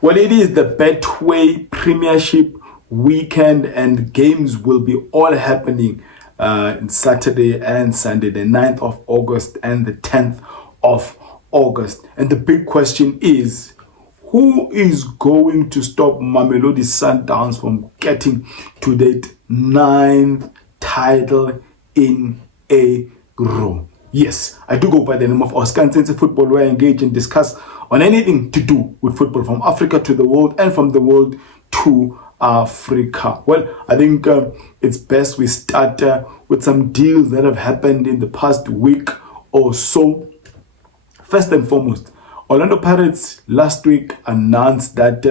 Well, it is the Betway Premiership weekend and games will be all happening Saturday and Sunday, the 9th of August and the 10th of August. And the big question is, who is going to stop Mamelodi Sundowns from getting to that 9th title in a row? Yes, I do go by the name of Oscar and Sense Football, where I engage and discuss on anything to do with football, from Africa to the world and from the world to Africa. Well, I think it's best we start with some deals that have happened in the past week or so. First and foremost, Orlando Pirates last week announced that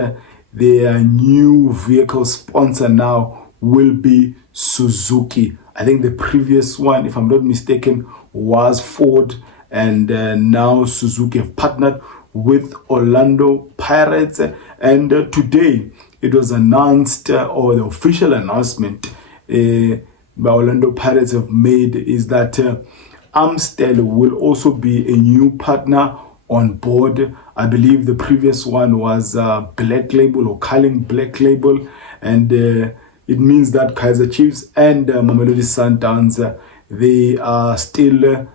their new vehicle sponsor now will be Suzuki. I think the previous one, if I'm not mistaken, was Ford, and now Suzuki have partnered with Orlando Pirates. And today it was announced, or the official announcement by Orlando Pirates have made, is that Amstel will also be a new partner on board. I believe the previous one was Black Label or Culling Black Label, and it means that Kaizer Chiefs and Mamelodi Sundowns, they are still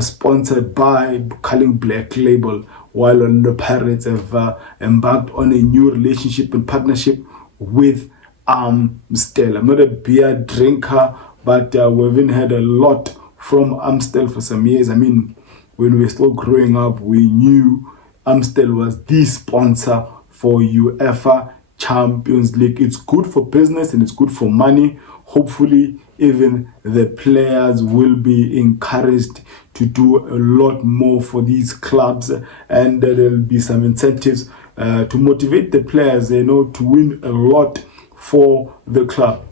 sponsored by Culling Black Label, while the Pirates have embarked on a new relationship and partnership with Amstel. I'm not a beer drinker, but we've even heard a lot from Amstel for some years. I mean, when we were still growing up, we knew Amstel was the sponsor for UEFA Champions League. It's good for business and it's good for money. Hopefully, even the players will be encouraged to do a lot more for these clubs, and there will be some incentives to motivate the players, to win a lot for the club.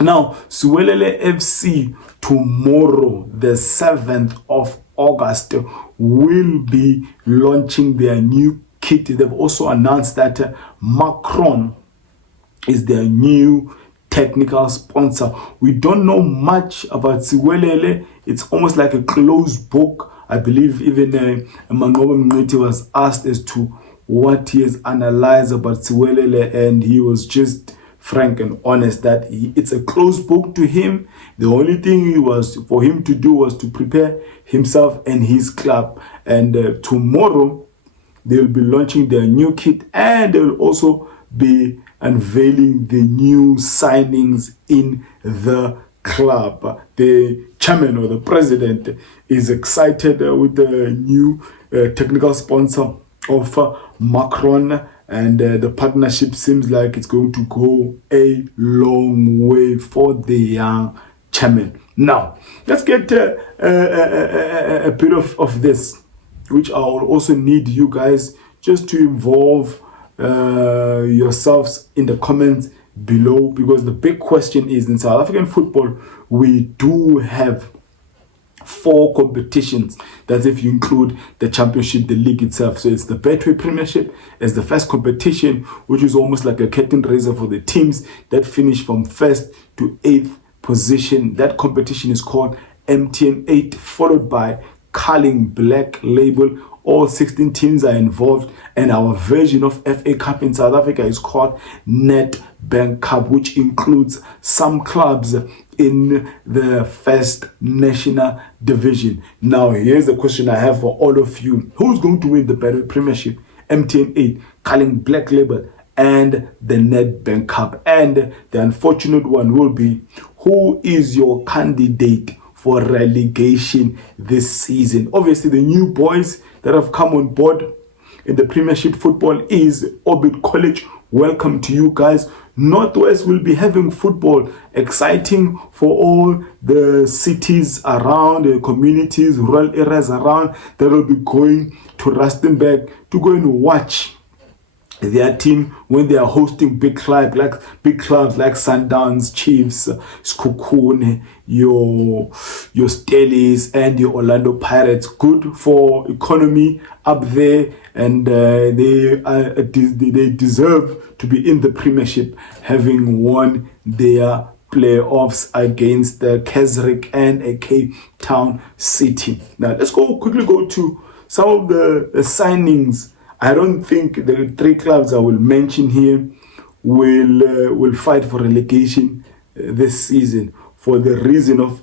Now, Suwelele FC tomorrow, the 7th of August, will be launching their new kit. They've also announced that Macron is their new technical sponsor. We don't know much about Siwelele. It's almost like a closed book. I believe even Maboe was asked as to what he has analyzed about Siwelele, and he was just frank and honest that it's a closed book to him. The only thing for him to do was to prepare himself and his club. And tomorrow they will be launching their new kit, and they will also be unveiling the new signings in the club. The chairman or the president is excited with the new technical sponsor of Macron, and the partnership seems like it's going to go a long way for the young chairman. Now, let's get a bit of this, which I will also need you guys just to involve yourselves in the comments below, because the big question is, in South African football, we do have 4 competitions. That's if you include the championship, the league itself. So it's the Betway Premiership as the first competition, which is almost like a curtain raiser for the teams that finish from 1st to 8th position. That competition is called MTN 8, followed by Culling Black Label. All 16 teams are involved, and our version of FA Cup in South Africa is called Nedbank Cup, which includes some clubs in the first national division. Now, here's the question I have for all of you. Who's going to win the Betway Premiership, MTN 8, Culling Black Label, and the Nedbank Cup? And the unfortunate one will be, who is your candidate for relegation this season? Obviously, the new boys that have come on board in the Premiership football is Orbit College. Welcome to you guys. Northwest will be having football, exciting for all the cities around, the communities, rural areas around, that will be going to Rustenburg to go and watch their team when they are hosting big clubs like Sundowns, Chiefs, Sekhukhune, your Stelis, and your Orlando Pirates. Good for economy up there, and they deserve to be in the Premiership, having won their playoffs against the Keswick and a Cape Town City. Now let's quickly go to some of the signings I don't think the 3 clubs I will mention here will fight for relegation this season for the reason of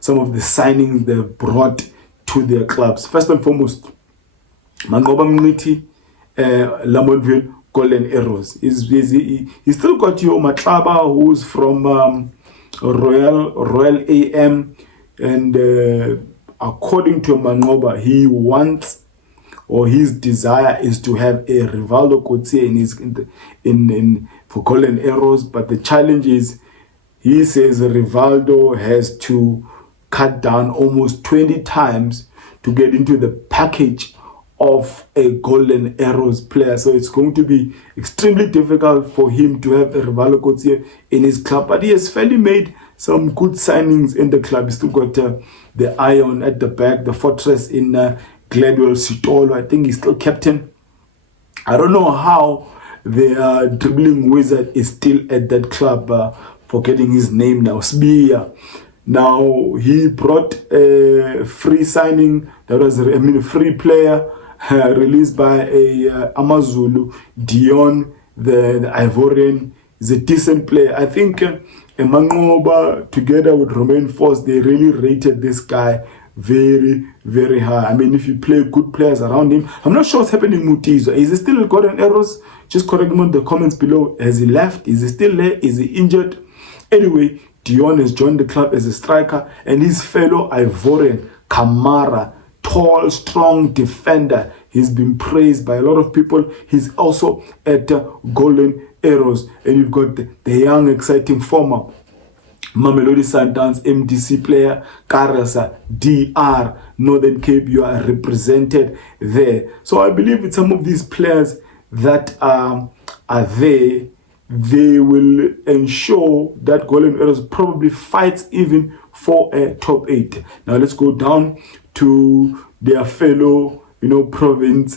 some of the signings they've brought to their clubs. First and foremost, Mangoba Mniti, Lamontville Golden Arrows. He's still got your Matlaba, who's from Royal AM, and according to Mangoba, he wants, or his desire is to have a Rivaldo Coetzee in for Golden Arrows. But the challenge is, he says Rivaldo has to cut down almost 20 times to get into the package of a Golden Arrows player. So it's going to be extremely difficult for him to have a Rivaldo Coetzee in his club. But he has fairly made some good signings in the club. He's still got the Iron at the back, the Fortress in Gladwell Sitolo. I think he's still captain. I don't know how the dribbling wizard is still at that club, forgetting his name now, Sbia. Now, he brought a free signing, that was a free player released by a Amazulu, Dion, the Ivorian. Is a decent player. I think Mangoba, together with Romain Force, they really rated this guy very, very high. I mean, if you play good players around him, I'm not sure what's happening with Mutizo. Is he still Golden Arrows? Just correct me in the comments below. Has he left? Is he still there? Is he injured? Anyway, Dion has joined the club as a striker, and his fellow Ivorian, Kamara, tall, strong defender. He's been praised by a lot of people. He's also at Golden Arrows. And you've got the young, exciting former Mamelodi Sundowns MDC player, Karasa, DR, Northern Cape. You are represented there. So I believe with some of these players that are there, they will ensure that Golden Arrows probably fights even for a top 8. Now let's go down to their fellow, province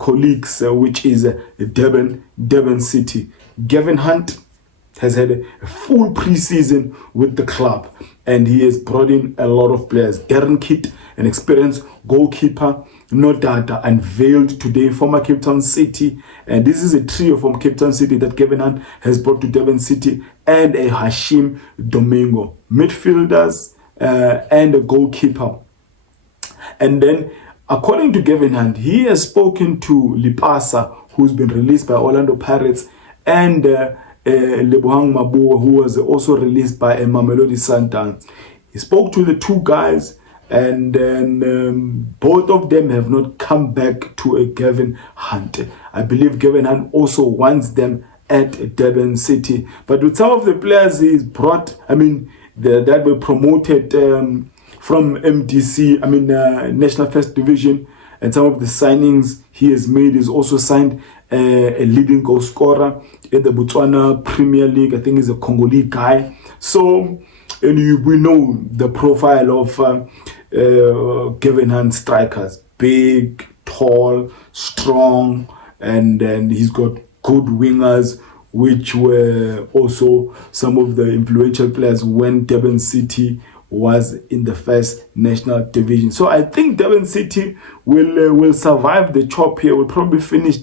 colleagues, which is Durban City. Gavin Hunt has had a full preseason with the club, and he has brought in a lot of players. Darren Kitt, an experienced goalkeeper, no data, unveiled today, former Cape Town City. And this is a trio from Cape Town City that Gavin Hunt has brought to Durban City, and a Hashim Domingo. Midfielders and a goalkeeper. And then, according to Gavin Hunt, he has spoken to Lipasa, who's been released by Orlando Pirates, and Lebohang Maboe, who was also released by Mamelodi Sundowns. He spoke to the 2 guys, and then both of them have not come back to a Gavin Hunt. I believe Gavin Hunt also wants them at Durban City. But with some of the players he's brought, that were promoted from MDC, National First Division, and some of the signings he has made, he's also signed a leading goal scorer in the Botswana Premier League. I think he's a Congolese guy. So, and we know the profile of Gavin Hunt strikers. Big, tall, strong, and he's got good wingers, which were also some of the influential players when Durban City was in the first national division. So I think Durban City will survive the chop here. Will probably finish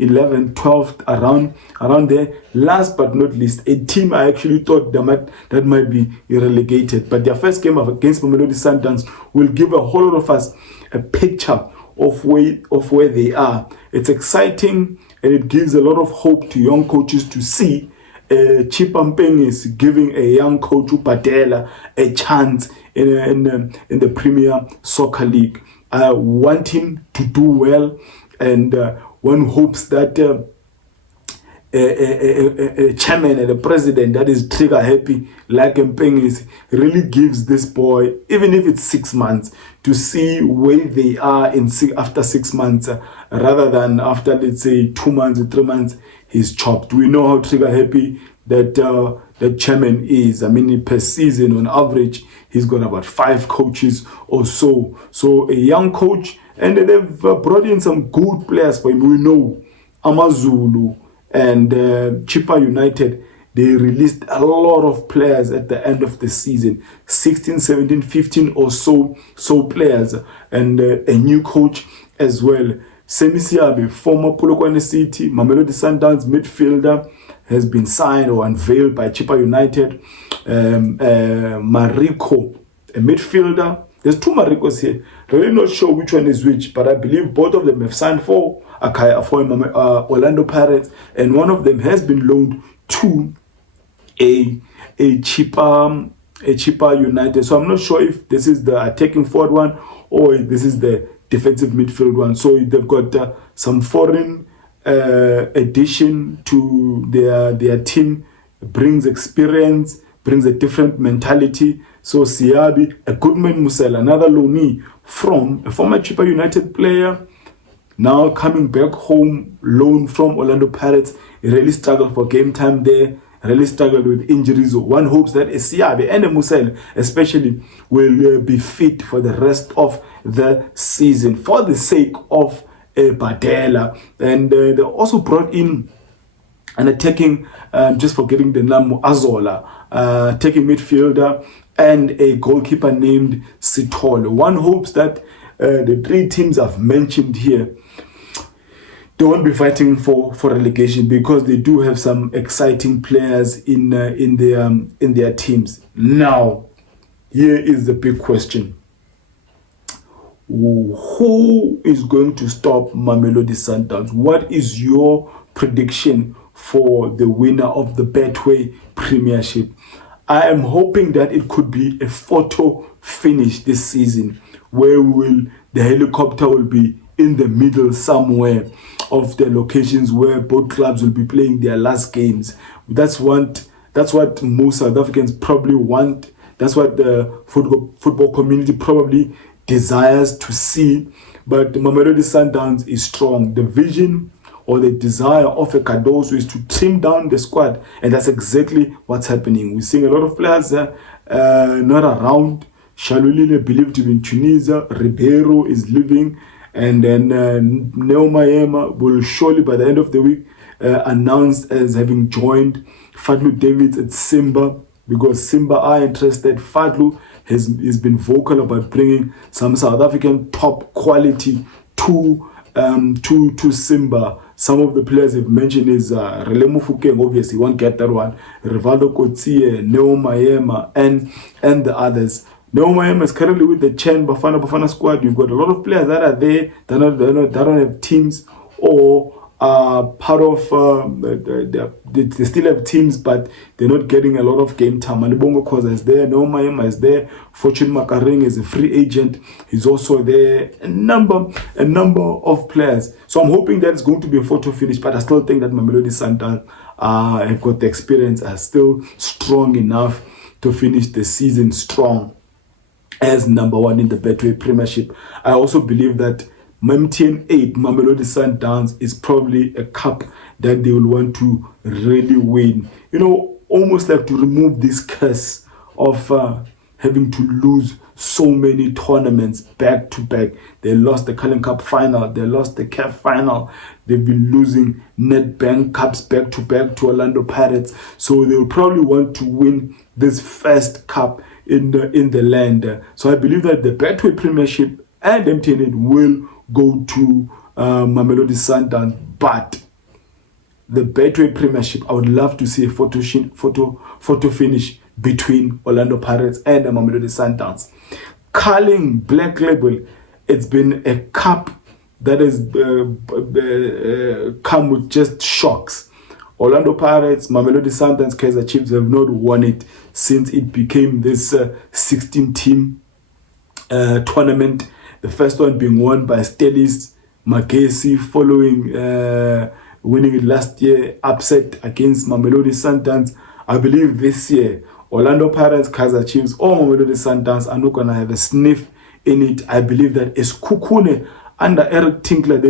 11th, 12th, around there. Last but not least, a team I actually thought that might be relegated, but their first game against Mamelodi Sundowns will give a whole lot of us a picture of where they are. It's exciting, and it gives a lot of hope to young coaches to see Chipampeng is giving a young coach Upadela a chance in the Premier Soccer League. I want him to do well, and one hopes that a chairman and a president that is trigger happy like Mpeng is really gives this boy, even if it's 6 months, to see where they are after 6 months, rather than after, let's say, 2 months or 3 months he's chopped. We know how trigger happy that chairman is. Per season on average he's got about 5 coaches or so. So a young coach, and they've brought in some good players for him. We know Amazulu and Chippa United, they released a lot of players at the end of the season, 16, 17, 15 or so players, and a new coach as well. Semi Siabe, former Polokwane City, Mamelodi Sundowns midfielder, has been signed or unveiled by Chippa United. Mariko, a midfielder. There's two Marikos here. Really not sure which one is which, but I believe both of them have signed for Orlando Pirates, and one of them has been loaned to a Chippa United. So I'm not sure if this is the attacking forward one or this is the defensive midfield one. So they've got some foreign addition to their team, brings experience, brings a different mentality. So Siabi, a Goodman Musela, another loanee from a former Chippa United player, now coming back home, loan from Orlando Pirates. He really struggled for game time there, really struggled with injuries. One hopes that a Siabi and a Musela especially will be fit for the rest of the season for the sake of Badela. And they also brought in an attacking, just forgetting the name, Azola, taking midfielder, and a goalkeeper named Sithole. One hopes that the three teams I've mentioned here, they won't be fighting for relegation, because they do have some exciting players in their teams. Now, here is the big question. Who is going to stop Mamelodi Sundowns? What is your prediction for the winner of the Betway Premiership? I am hoping that it could be a photo finish this season, where the helicopter will be in the middle somewhere of the locations where both clubs will be playing their last games. That's what most South Africans probably want. That's what the football community probably desires to see. But the Mamelodi Sundowns is strong. The vision or the desire of a Cardoso is to trim down the squad, and that's exactly what's happening. We're seeing a lot of players not around. Shalulile believed to be in Tunisia. Ribeiro is leaving, and then Neo Maema will surely by the end of the week announced as having joined Fadlu Davids at Simba, because Simba are interested. Fadlu has been vocal about bringing some South African top quality to Simba. Some of the players they've mentioned is Relemu Fukeng, obviously won't get that one, Rivaldo Coetzee, Neo Maema, and the others. Neo Maema is currently with the Bafana squad. You've got a lot of players that are there that don't have teams, or part of they still have teams, but they're not getting a lot of game time. Malibongo Khoza is there, Neo Maema is there, Fortune Makaring is a free agent, he's also there, a number of players. So I'm hoping that it's going to be a photo finish, but I still think that Mamelodi Sundowns have got the experience, are still strong enough to finish the season strong as number one in the Betway Premiership. I also believe that MTN 8, Mamelodi Sundowns, is probably a cup that they will want to really win. You know, almost like to remove this curse of having to lose so many tournaments back to back. They lost the Cullen Cup final, they lost the CAF final, they've been losing Nedbank Cups back to back to Orlando Pirates. So they'll probably want to win this first cup in the land. So I believe that the Betway Premiership and MTN 8 will go to Mamelodi Sundowns, but the Betway Premiership, I would love to see a photo finish between Orlando Pirates and the Mamelodi Sundowns. Carling Black Label, it's been a cup that has come with just shocks. Orlando Pirates, Mamelodi Sundowns, Kaizer Chiefs have not won it since it became this 16-team tournament. The first one being won by Stellis Magesi, following winning it last year, upset against Mamelodi Sundowns. I believe this year, Orlando Pirates, Kaizer Chiefs, or Mamelodi Sundowns are not going to have a sniff in it. I believe that is Kukune under Eric Tinkler.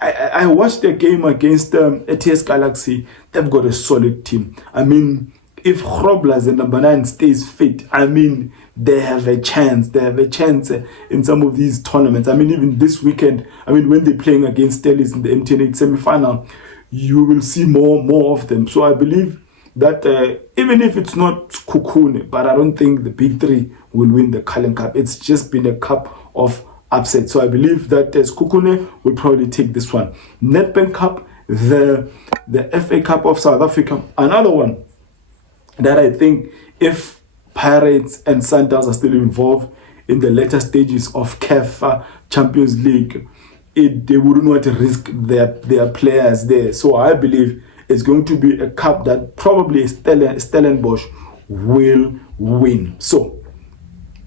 I watched their game against ATS Galaxy. They've got a solid team. I mean, if Grobler, the number 9, stays fit, I mean, they have a chance. They have a chance in some of these tournaments. I mean, even this weekend, I mean, when they're playing against Stellis in the MTN 8 semi-final, you will see more of them. So I believe that even if it's not Kukune, but I don't think the big three will win the Cullen Cup. It's just been a cup of upset. So I believe that Sekhukhune will probably take this one. Nedbank Cup, the FA Cup of South Africa, another one that I think if Pirates and Sundowns are still involved in the later stages of CAF Champions League, they wouldn't want to risk their players there. So I believe it's going to be a cup that probably Stellenbosch will win. So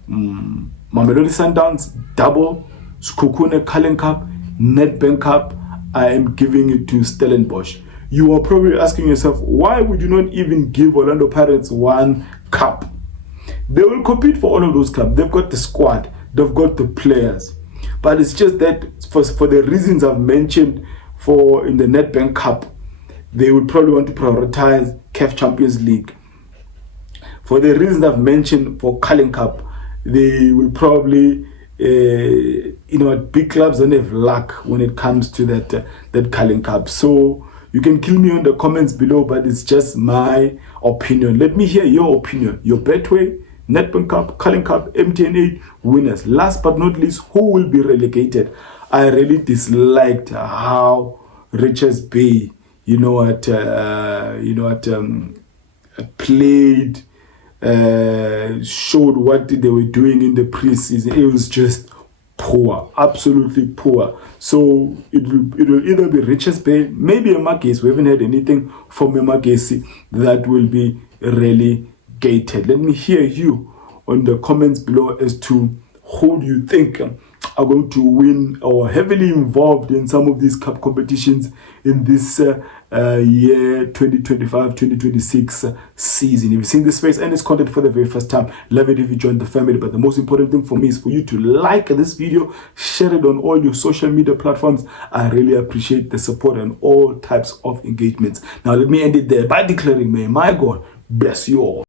Mamelodi Sundowns double, Sekhukhune Cullen Cup, Nedbank Cup, I am giving it to Stellenbosch. You are probably asking yourself, why would you not even give Orlando Pirates one cup? They will compete for all of those cups. They've got the squad, they've got the players. But it's just that for the reasons I've mentioned in the Nedbank Cup, they would probably want to prioritize CAF Champions League. For the reasons I've mentioned for Cullen Cup, they will probably, big clubs don't have luck when it comes to that Cullen Cup. So you can kill me in the comments below, but it's just my opinion. Let me hear your opinion. Your Betway, Nedbank Cup, Cullen Cup, MTN8 winners. Last but not least, who will be relegated? I really disliked how Richards Bay, played, showed what they were doing in the preseason. It was just poor, absolutely poor. So it will either be Richards Bay, maybe a Magesi. We haven't heard anything from a Magesi that will be relegated. Let me hear you on the comments below as to who do you think are going to win or heavily involved in some of these cup competitions in this year 2025-2026 season. If you've seen this space and this content for the very first time, love it if you join the family. But the most important thing for me is for you to like this video, share it on all your social media platforms. I really appreciate the support and all types of engagements. Now let me end it there by declaring, may my God bless you all.